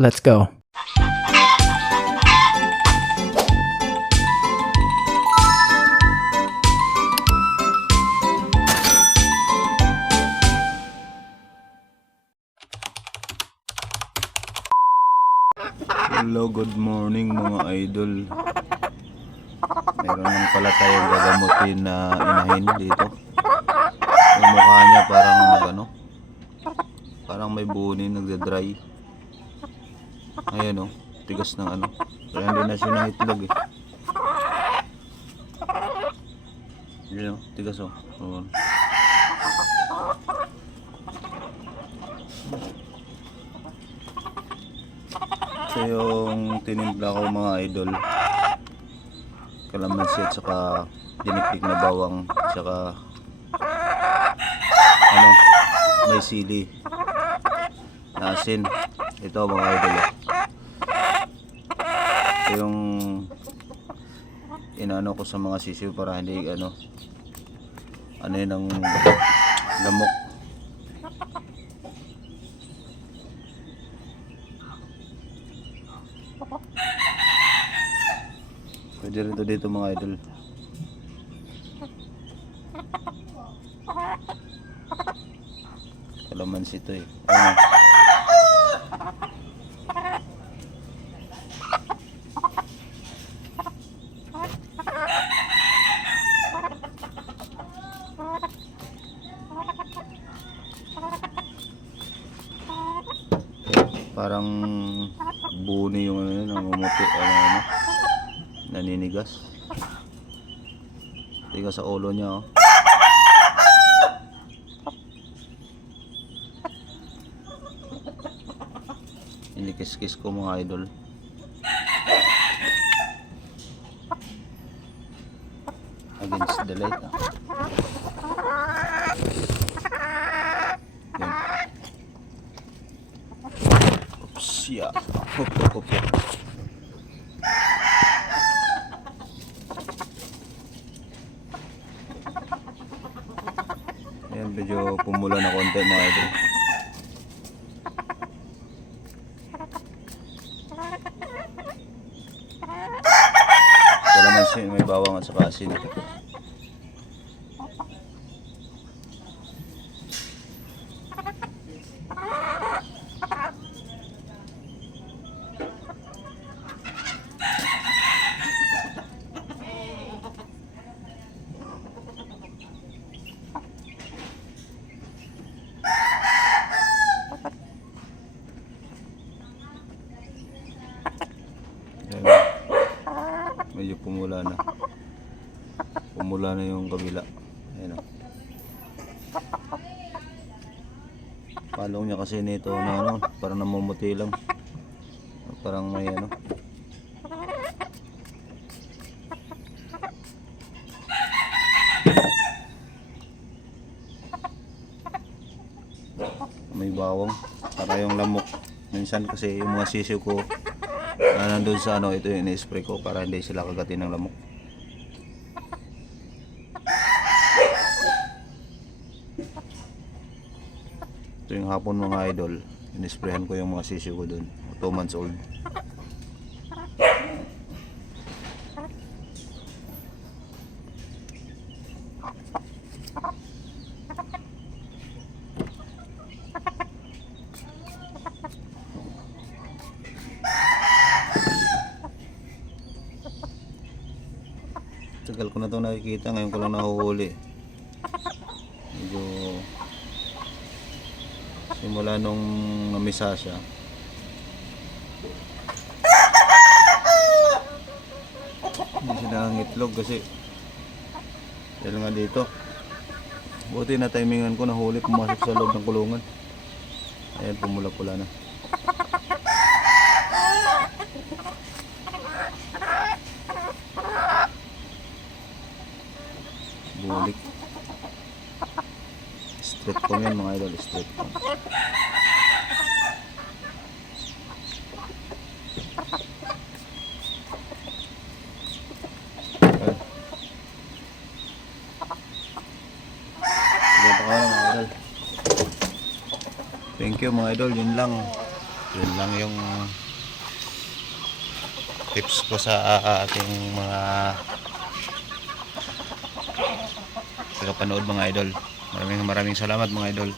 Let's go. Hello, good morning mga idol. Meron lang pala tayong gagamutin na inahin dito. Yung mukha niya parang may buhoni, nagda-dry. Ayan o, tigas ng ano. Kaya hindi na siya ng itlog eh. Ayan o, tigas o. Ito yung tinimpla ko mga idol. Kalamansi at saka dinikdik na bawang at saka may sili na asin. Ito mga idol ito yung inano ko sa mga sisiw para hindi ano yun ang lamok. Pwede rin ito dito mga idol. Kalamansi ito eh. Ayun. Parang buni yung ano yun, namumuti, naninigas. Tigas sa ulo niya oh. Inikis-kis ko mga idol. Against the light ah. Oops, yeah. Hop. Ayan, medyo pumula na konti mga idol. Kalamansi, may bawang at saka asin. Medyo pumula na yung kabila. Ayan o. Palong niya kasi nito na ano, parang namumuti lang, parang may ano. May bawang para yung lamok. Minsan kasi yung mga sisiw ko nandun sa ano, ito yung in-spray ko para hindi sila kagatin ng lamok. Ito yung hapon mga idol, in-sprayhan ko yung mga sisiw ko dun, 2 months old. Tagal ko na ito nakikita, ngayon ko lang nahuhuli. Medyo simula nung namisa siya. Hindi siya nangangitlog kasi dahil nga dito. Buti na timingan ko, nahuli, pumasok sa loob ng kulungan. Ayan, pumula-pula na. Bulik. Street com yan mga idol, street com. Thank you mga idol, yun lang. Yun lang yung tips ko sa ating mga tagapanood mga idol. Maraming salamat mga idol.